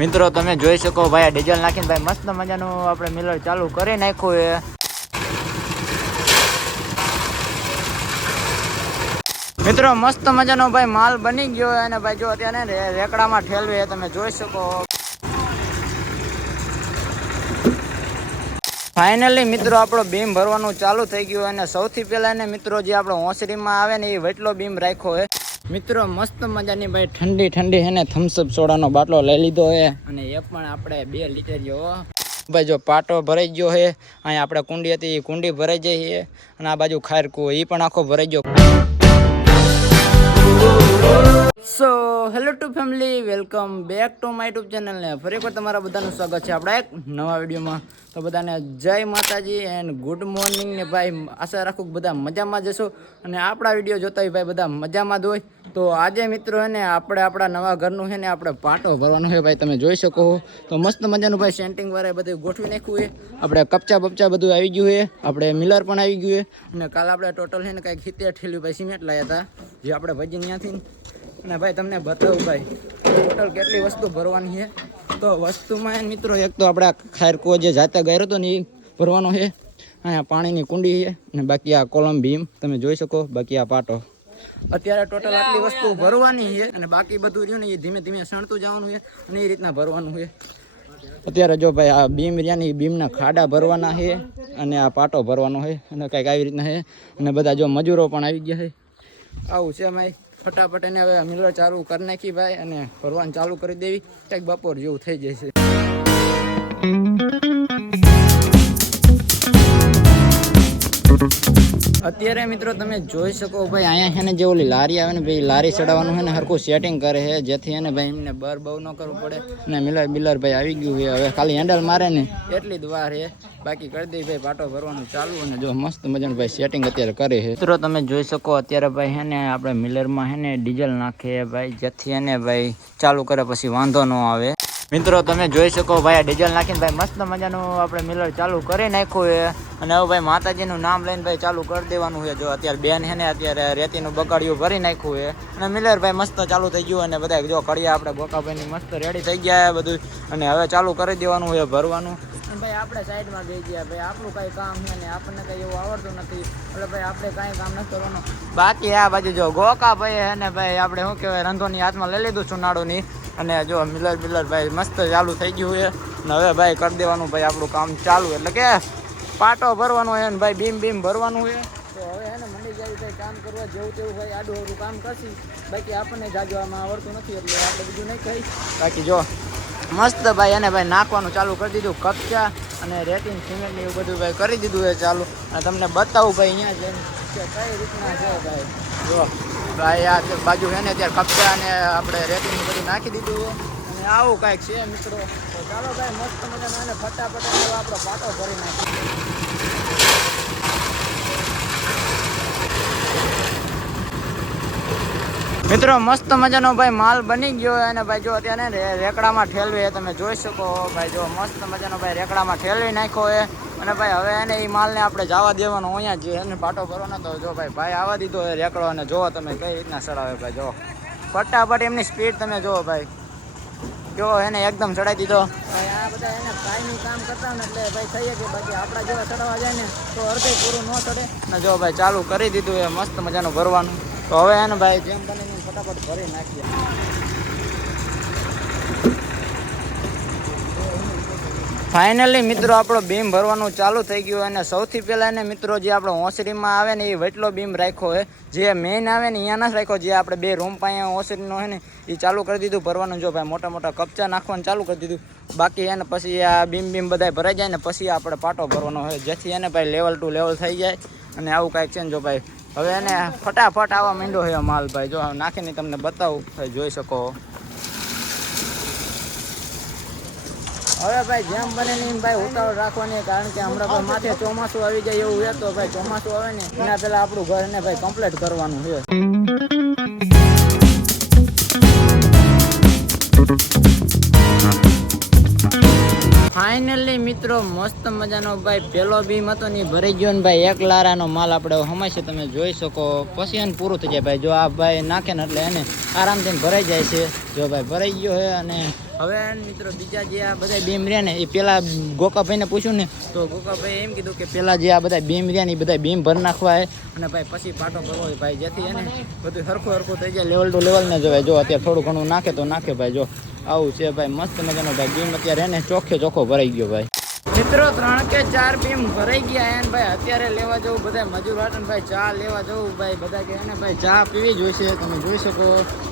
મિત્રો તમે જોઈ શકો ભાઈ ડીઝલ નાખીને ભાઈ મસ્ત મજાનું આપણે મિલર ચાલુ કરી નાખ્યું છે. મિત્રો મસ્ત મજાનો ભાઈ માલ બની ગયો અને ભાઈ જો અત્યારે રેકડામાં ઠેલવે તમે જોઈ શકો. ફાઇનલી મિત્રો આપણો બીમ ભરવાનું ચાલુ થઈ ગયું અને સૌથી પહેલા ને મિત્રો જે આપણો હોંસરીમાં આવે ને એ વટલો બીમ રાખ્યો છે. મિત્રો મસ્ત મજાની ભાઈ ઠંડી ઠંડી હે ને થમ્સઅપ સોડાનો બાટલો લઈ લીધો છે અને એ પણ આપણે 2 લીટર જેવો ભાઈ જો પાટો ભરાઈ ગયો છે. અહીંયા આપણે કુંડી હતી એ કુંડી ભરાઈ જાય છે અને આ બાજુ ખારકું એ પણ આખો ભરાઈ ગયો. So hello two family, welcome back to my YouTube channel ને ફરી એકવાર તમારા બધાનું સ્વાગત છે આપણા એક નવા વિડીયોમાં. તો બધાને જય માતાજી એન્ડ ગુડ મોર્નિંગ ને ભાઈ આશા રાખું કે બધા મજામાં જશો અને આપણા વિડીયો જોતા હોય ભાઈ બધા મજામાં જ હોય. તો આજે મિત્રો હે ને આપણે આપણા નવા ઘરનું છે ને આપણે પાટો ભરવાનું છે ભાઈ તમે જોઈ શકો. તો મસ્ત મજાનું ભાઈ સેન્ટિંગ વાળા બધું ગોઠવી નાખ્યું છે. આપણે કપચા બપચા બધું આવી ગયું છે, આપણે મિલર પણ આવી ગયું છે અને કાલે આપણે ટોટલ છે ને કંઈક 70 ઠેલ્યું ભાઈ સિમેન્ટ લાવ્યા હતા જે આપણે ભજી ત્યાંથી. અને ભાઈ તમને બતાવું ભાઈ ટોટલ કેટલી વસ્તુ ભરવાની છે. તો વસ્તુમાં મિત્રો એક તો આપણા ખારકો જે જાતે ગાયરો હતો ને એ ભરવાનો છે. અહીંયા પાણીની કુંડી છે અને બાકી આ કોલમ ભીમ તમે જોઈ શકો, બાકી આ પાટો. અત્યારે ટોટલ આટલી વસ્તુ ભરવાની છે અને બાકી બધું રહ્યું ને એ ધીમે ધીમે સણતું જવાનું છે અને એ રીતના ભરવાનું છે. અત્યારે જો ભાઈ આ બીમ રહ્યાની બીમના ખાડા ભરવાના છે અને આ પાટો ભરવાનો છે અને કંઈક આવી રીતના છે. અને બધા જો મજૂરો પણ આવી ગયા છે. આવું છે ભાઈ. ફટાફટ એને હવે મિલર ચાલુ કરી નાખી ભાઈ અને ભરવાનું ચાલુ કરી દેવી. કંઈક બપોર જેવું થઈ જશે. અત્યારે મિત્રો તમે જોઈ શકો ભાઈ અહીંયા છે ને જે ઓલી લારી આવે ને ભાઈ લારી ચડાવવાનું છે ને હરખું સેટિંગ કરે છે જેથી એને ભાઈ એમને બર બહુ ન કરવું પડે. અને મિલર બિલર ભાઈ આવી ગયું છે. હવે ખાલી હેન્ડલ મારે ને એટલી જ વાર છે, બાકી કરી દઈ ભાઈ પાટો ભરવાનું ચાલુ. અને જો મસ્ત મજાનું ભાઈ સેટિંગ અત્યારે કરે છે. મિત્રો તમે જોઈ શકો અત્યારે ભાઈ હે ને આપણે મિલરમાં હે ને ડીઝલ નાખે ભાઈ જેથી એને ભાઈ ચાલુ કરે પછી વાંધો ન આવે. મિત્રો તમે જોઈ શકો ભાઈ ડીઝલ નાખીને ભાઈ મસ્ત મજાનું આપણે મિલર ચાલુ કરી નાખ્યું છે. અને હવે ભાઈ માતાજીનું નામ લઈને ભાઈ ચાલુ કરી દેવાનું છે. જો અત્યારે બેન છે ને અત્યારે રેતીનું બગાડિયું ભરી નાખ્યું છે અને મિલર ભાઈ મસ્ત ચાલુ થઈ ગયું. અને બધા જો કડિયા આપણે ગોકાભાઈની મસ્ત રેડી થઈ ગયા બધું અને હવે ચાલુ કરી દેવાનું છે ભરવાનું. ભાઈ આપણે સાઈડમાં ગઈ ગયા ભાઈ આપણું કાંઈ કામ છે ને આપણને કંઈ એવું આવડતું નથી એટલે ભાઈ આપણે કાંઈ કામ નથી કરવાનું. બાકી આ બાજુ જો ગોકાભાઈ હે ને ભાઈ આપણે શું કહેવાય રંધોની હાથમાં લઈ લીધું ચુનાળુની અને જો મિલર બિલર ભાઈ મસ્ત ચાલુ થઈ ગયું છે. અને હવે ભાઈ કરી દેવાનું ભાઈ આપણું કામ ચાલુ એટલે કે પાટો ભરવાનો છે ને ભાઈ બીમ બીમ ભરવાનું છે. તો હવે હે ને મંડી જાય ભાઈ કામ કરવા જેવું તેવું ભાઈ આડું અવરું કામ કરશી. બાકી આપણને જાજુ આમાં આવડતું નથી એટલે આપણે બીજું નહીં કહી. બાકી જો મસ્ત ભાઈ એને ભાઈ નાખવાનું ચાલુ કરી દીધું કપચા અને રેતીન સિમેન્ટ ને એવું બધું ભાઈ કરી દીધું છે ચાલુ. અને તમને બતાવું ભાઈ અહીંયા જઈને કે કઈ રીતના છે ભાઈ. જો ભાઈ આ બાજુ છે ને અત્યારે કપચા અને આપણે રેતીનું બધું નાખી દીધું અને આવું કાંઈક છે મિત્રો. તો ચાલો ભાઈ મસ્ત મજાનો એને ફટાફટ આપણો પાટો ભરી નાખીએ. મિત્રો મસ્ત મજાનો ભાઈ માલ બની ગયો અને ભાઈ જો અત્યારે રેકડામાં ઠેલવે તમે જોઈ શકો. ભાઈ જો મસ્ત મજાનો ભાઈ રેકડામાં ઠેલવી નાખ્યો છે. અને ભાઈ હવે એને એ માલને આપણે જવા દેવાનો અહીંયા જે એને પાટો ભરવાનો તો જો ભાઈ આવવા દીધો એ રેકડો. અને જુઓ તમે કઈ રીતના ચડાવે ભાઈ. જો ફટાફટ એમની સ્પીડ તમે જુઓ ભાઈ. જો એને એકદમ ચડાવી દીધો. ભાઈ આ બધા એને કાયમી કામ કરતા ને એટલે ભાઈ થઈએ કે બાકી આપણા જેવા ચડાવવા જાય ને તો અડધે પૂરું ન ચડે. અને જો ભાઈ ચાલુ કરી દીધું એ મસ્ત મજાનું ભરવાનું. તો હવે એને ભાઈ જેમ બને ફટાફટ ભરી નાખીએ. ફાઇનલી મિત્રો આપણો બીમ ભરવાનું ચાલુ થઈ ગયું. અને સૌથી પહેલાં એને મિત્રો જે આપણો હોંસરીમાં આવે ને એ વટલો બીમ રાખ્યો છે. જે મેઇન આવે ને અહીંયા ના રાખ્યો. જે આપણે 2 રૂમ પાસે હોંસરીનો છે ને એ ચાલુ કરી દીધું ભરવાનું. જો ભાઈ મોટા મોટા કપચા નાખવાનું ચાલુ કરી દીધું. બાકી એને પછી આ બીમ બધા ભરાઈ જાય ને પછી આપણે પાટો ભરવાનો હોય જેથી એને ભાઈ લેવલ ટુ લેવલ થઈ જાય. અને આવું કાંઈક છે ને જો ભાઈ હવે એને ફટાફટ આવવા માંડ્યો છે માલ ભાઈ. જો નાખીને તમને બતાવું ભાઈ જોઈ શકો. હવે ભાઈ જેમ બને ને એમ ભાઈ ઉતાવળ રાખવાની કારણ કે હમણાં ભાઈ માથે ચોમાસું આવી જાય એવું છે. તો ભાઈ ચોમાસું આવે ને એના પહેલા આપણું ઘર ને ભાઈ કમ્પ્લીટ કરવાનું છે. ફાઇનલી મિત્રો મસ્ત મજાનો ભાઈ પેલો બીમ હતો ને ભરાઈ ગયો ને ભાઈ 1 લારાનો માલ આપણે હમાશે તમે જોઈ શકો. પછી એને પૂરું થઈ જાય ભાઈ. જો આ ભાઈ નાખે ને એટલે એને આરામથી ભરાઈ જાય છે. જો ભાઈ ભરાઈ ગયો છે અને હવે મિત્રો બીજા જે આ બધા બીમ રહ્યા ને એ પેલા ગોકાભાઈને પૂછ્યું ને તો ગોકાભાઈ એમ કીધું કે પેલા જે આ બધા બીમ રહ્યા ને એ બધા બીમ ભરી નાખવા હે અને ભાઈ પછી પાટો ભરવો હોય ભાઈ, જેથી એને બધું સરખું થઈ જાય, લેવલ ટુ લેવલ ને જોવાય. જો અત્યારે થોડું ઘણું નાખે તો નાખે ભાઈ. જો આવું છે ભાઈ, મસ્ત મજાનો ભાઈ બીમ અત્યારે એને ચોખ્ખો ભરાઈ ગયો ભાઈ. મિત્રો 3 કે 4 બીમ ભરાઈ ગયા એને ભાઈ. અત્યારે લેવા જવું બધા મજૂર હતા ને ભાઈ, ચા લેવા જવું ભાઈ. બધા કે એને ભાઈ ચા પીવી જોઈશે, તમે જોઈ શકો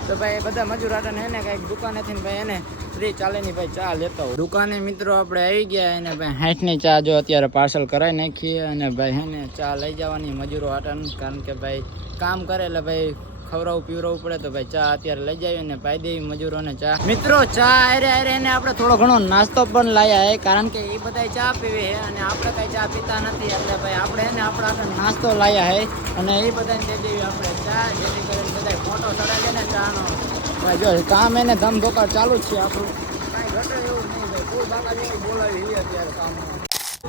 તો ભાઈ બધા મજૂર હતા ને એને કંઈક દુકાનેથી ને ભાઈ એને ફ્રી ચાલે ની ભાઈ ચા લેતા હોય દુકાને. મિત્રો આપણે આવી ગયા એને ભાઈ 60 ની ચા જો અત્યારે પાર્સલ કરાવી નાખીએ અને ભાઈ હેને ચા લઈ જવાની મજૂરો હાટાનું, કારણ કે ભાઈ કામ કરે એટલે ભાઈ ખવડાવવું પીવડાવવું પડે તો ભાઈ ચા અત્યારે લઈ જાય ને પાઈ દેવી મજૂરોને ચા. મિત્રો ચા આરે એને આપણે થોડો ઘણો નાસ્તો પણ લાયા હે, કારણ કે એ બધા ચા પીવે છે અને આપણે કઈ ચા પીતા નથી, એટલે ભાઈ આપણે એને આપણા નાસ્તો લાયા હે અને એ બધાને દે દેવી આપણે ચા, જેથી કરીને બધા ફોટો ચડાવી ને ચાનો ભાઈ. જો કામ એને ધમધોકાર ચાલુ જ છે આપણું, કાંઈ ઘટે એવું નહીં ભાઈ. કોઈ બાકા જેવી બોલાવી અત્યારે કામ.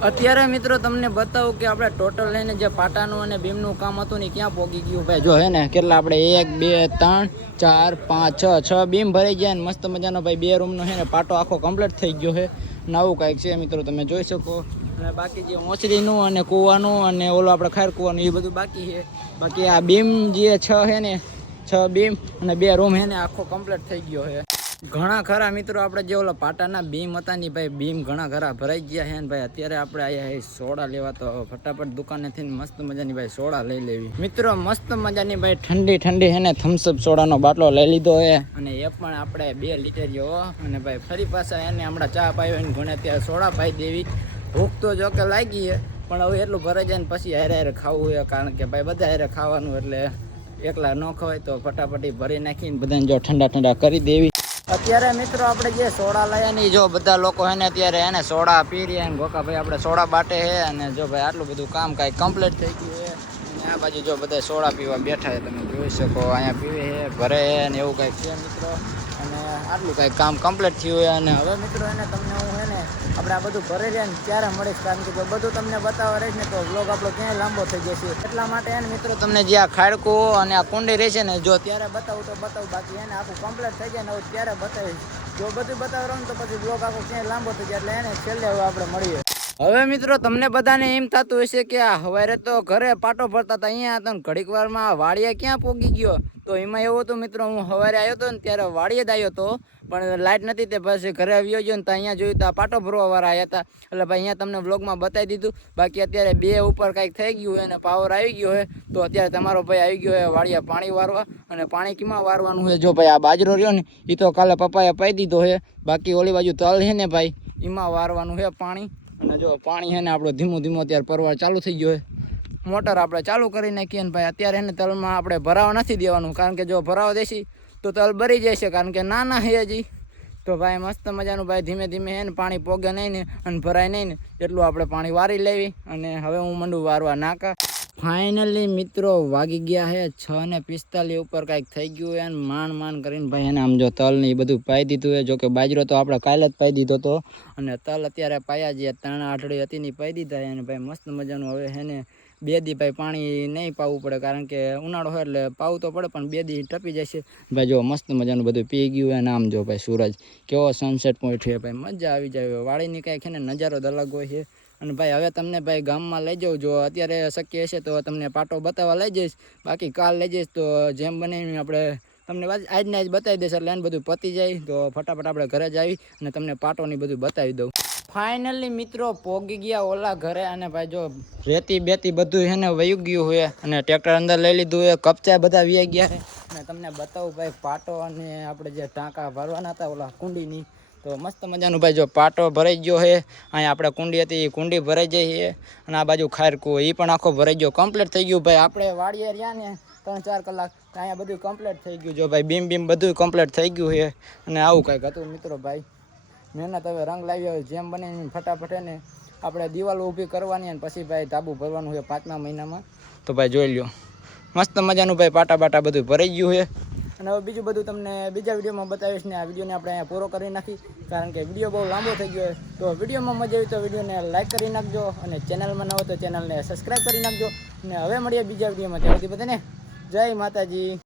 અત્યારે મિત્રો તમને બતાવું કે આપણે ટોટલ લઈને જે પાટાનું અને બીમનું કામ હતું ને ક્યાં પહોંચી ગયું ભાઈ. જો હે ને કેટલા આપણે 1 2 3 4 5 6 બીમ ભરાઈ ગયા ને મસ્ત મજાનો ભાઈ 2 રૂમનો છે ને પાટો આખો કમ્પ્લીટ થઈ ગયો છે. નવું કાંઈક છે મિત્રો, તમે જોઈ શકો. અને બાકી જે ઓસરીનું અને કૂવાનું અને ઓલો આપણે ખાર કૂવાનું એ બધું બાકી છે. બાકી આ બીમ જે 6 છે ને 6 બીમ અને 2 રૂમ છે ને આખો કમ્પ્લીટ થઈ ગયો છે. ઘણા ખરા મિત્રો આપણે જે ઓલા પાટાના બીમ હતા ને ભાઈ, બીમ ઘણા ખરા ભરાઈ ગયા છે ને ભાઈ. અત્યારે આપણે આવ્યા સોડા લેવા, તો ફટાફટ દુકાનેથી મસ્ત મજાની ભાઈ સોડા લઈ લેવી. મિત્રો મસ્ત મજાની ભાઈ ઠંડી છે ને થમ્સઅપ સોડાનો બાટલો લઈ લીધો છે અને એ પણ આપણે 2 લીટર જેવો. અને ભાઈ ફરી પાછા એને હમણાં ચા પાયો ને ઘણે અત્યારે સોડા પાઈ દેવી. ભૂખ તો જો કે લાગી છે પણ હવે એટલું ભરાઈ જાય ને પછી હારે ખાવું છે, કારણ કે ભાઈ બધા હારે ખાવાનું એટલે એકલા ન ખવાય, તો ફટાફટી ભરી નાખીને બધાને જો ઠંડા કરી દેવી. અત્યારે મિત્રો આપણે જે સોડા લાયા ને જો બધા લોકો હે ને અત્યારે એને સોડા પી રહ્યા ને ગોકા ભાઈ આપણે સોડા બાટે છે. અને જો ભાઈ આટલું બધું કામ કાંઈ કમ્પ્લીટ થઈ ગયું છે અને આ બાજુ જો બધા સોડા પીવા બેઠા છે, તમે જોઈ શકો. અહીંયા પીવે છે, ભરે છે ને એવું કાંઈક છે મિત્રો. અને આટલું કાંઈક કામ કમ્પ્લીટ થયું હોય. અને હવે મિત્રો એને તમને હું હે ને આપણે આ બધું ભરે રહ્યા ને ત્યારે મળીશ, કારણ કે જો બધું તમને બતાવવા રહીશ ને તો બ્લોગ આપણો ક્યાંય લાંબો થઈ જશે. એટલા માટે એને મિત્રો તમને જે આ ખાડકું અને આ કુંડી રહેશે ને જો ત્યારે બતાવું તો બતાવું, બાકી એને આખું કમ્પ્લીટ થઈ જાય ને હવે ત્યારે બતાવીશ. જો બધું બતાવવા રહું તો પછી બ્લોગ આખો ક્યાંય લાંબો થઈ જાય, એટલે એને છેલ્લે હવે આપણે મળીએ. હવે મિત્રો તમને બધાને એમ થતું હશે કે આ હવારે તો ઘરે પાટો ભરતા હતા, અહીંયા હતા ઘડીક વારમાં વાડીએ ક્યાં પોગી ગયો. તો એમાં એવું હતું મિત્રો, હું સવારે આવ્યો હતો ને ત્યારે વાડીએ જ આવ્યો હતો પણ લાઇટ નથી, તે પછી ઘરે આવ્યો ગયો ને તો અહીંયા જોયું તો આ પાટો ભરવાવાળા આવ્યા હતા, એટલે ભાઈ અહીંયા તમને વ્લોગમાં બતાવી દીધું. બાકી અત્યારે 2 ઉપર કાંઈક થઈ ગયું હોય અને પાવર આવી ગયો હોય, તો અત્યારે તમારો ભાઈ આવી ગયો હોય વાડીએ પાણી વારવા. અને પાણી કેમાં વારવાનું હોય, જો ભાઈ આ બાજરો રહ્યો ને એ તો કાલે પપ્પાએ પાઈ દીધો છે, બાકી ઓલી બાજુ તલ છે ને ભાઈ એમાં વારવાનું છે પાણી. અને જો પાણી છે ને આપણો ધીમો અત્યારે પરવાર ચાલુ થઈ ગયો છે, મોટર આપણે ચાલુ કરી નાખીએ ને ભાઈ. અત્યારે એને તલમાં આપણે ભરાવા નથી દેવાનું, કારણ કે જો ભરાવા દેશી તો તલ ભરી જશે, કારણ કે નાના છે હજી. તો ભાઈ મસ્ત મજાનું ભાઈ ધીમે હે ને પાણી પોગે નહીં ને અને ભરાય નહીં ને એટલું આપણે પાણી વારી લેવી. અને હવે હું મંડું વારવા નાકા. ફાઇનલી મિત્રો વાગી ગયા છે 6:45 ઉપર કાંઈક થઈ ગયું હોય અને માંડ કરીને ભાઈ એને આમ જો તલ ને એ બધું પાઈ દીધું હોય. જો કે બાજરો તો આપણે કાલે જ પાઈ દીધો હતો અને તલ અત્યારે પાયા જે 3 આઠડી હતી ને પાઈ દીધા. અને ભાઈ મસ્ત મજાનું હવે હે ને 2 દી ભાઈ પાણી નહીં પાવું પડે, કારણ કે ઉનાળો હોય એટલે પાવું તો પડે પણ 2 દી ટપી જશે ભાઈ. જો મસ્ત મજાનું બધું પી ગયું હોય અને આમ જો ભાઈ સૂરજ કેવો સનસેટ પોઈન્ટ છે ભાઈ, મજા આવી જાય. વાડીની કાંઈક છે ને નજારો જ અલગ હોય છે. અને ભાઈ હવે તમને ભાઈ ગામમાં લઈ જાઉં, જો અત્યારે શક્ય હશે તો તમને પાટો બતાવવા લઈ જઈશ, બાકી કાલ લઈ જઈશ. તો જેમ બને આપણે તમને આજને આજ બતાવી દઈશ, એટલે એને બધું પતી જાય તો ફટાફટ આપણે ઘરે જ આવી અને તમને પાટોની બધું બતાવી દઉં. ફાઇનલી મિત્રો પોગી ગયા ઓલા ઘરે. અને ભાઈ જો રેતી બેતી બધું એને વયું ગયું હોય અને ટ્રેક્ટર અંદર લઈ લીધું હોય, કપચા બધા વ્યાઈ ગયા છે. અને તમને બતાવું ભાઈ પાટો અને આપણે જે ટાંકા ભરવાના હતા ઓલા કુંડીની, તો મસ્ત મજાનું ભાઈ જો પાટો ભરાઈ ગયો છે. અહીંયા આપણે કુંડી હતી એ કુંડી ભરાઈ જાય છે અને આ બાજુ ખારકું એ પણ આખો ભરાઈ ગયો, કમ્પ્લીટ થઈ ગયું ભાઈ. આપણે વાડીએ રહ્યા ને 3-4 કલાક અહીંયા બધું કમ્પ્લીટ થઈ ગયું. જો ભાઈ બીમ બધું કમ્પ્લીટ થઈ ગયું છે. અને આવું કંઈક હતું મિત્રો ભાઈ, મહેનત હવે રંગ લાવ્યો હોય. જેમ બને ફટાફટ એને આપણે દિવાલો ઊભી કરવાની અને પછી ભાઈ ધાબુ ભરવાનું છે 5મા મહિનામાં. તો ભાઈ જોઈ લ્યો મસ્ત મજાનું ભાઈ પાટા બાટા બધું ભરાઈ ગયું છે. અને હવે બીજું બધું તમને બીજા વિડીયોમાં બતાવીશ ને આ વિડીયોને આપણે અહીંયા પૂરો કરી નાખી, કારણ કે વિડીયો બહુ લાંબો થઈ ગયો. તો વિડીયોમાં મજા આવી તો વિડીયોને લાઇક કરી નાખજો અને ચેનલમાં ન હોય તો ચેનલને સબસ્ક્રાઈબ કરી નાખજો. અને હવે મળીએ બીજા વિડીયોમાં. ત્યારથી બધાને જય માતાજી.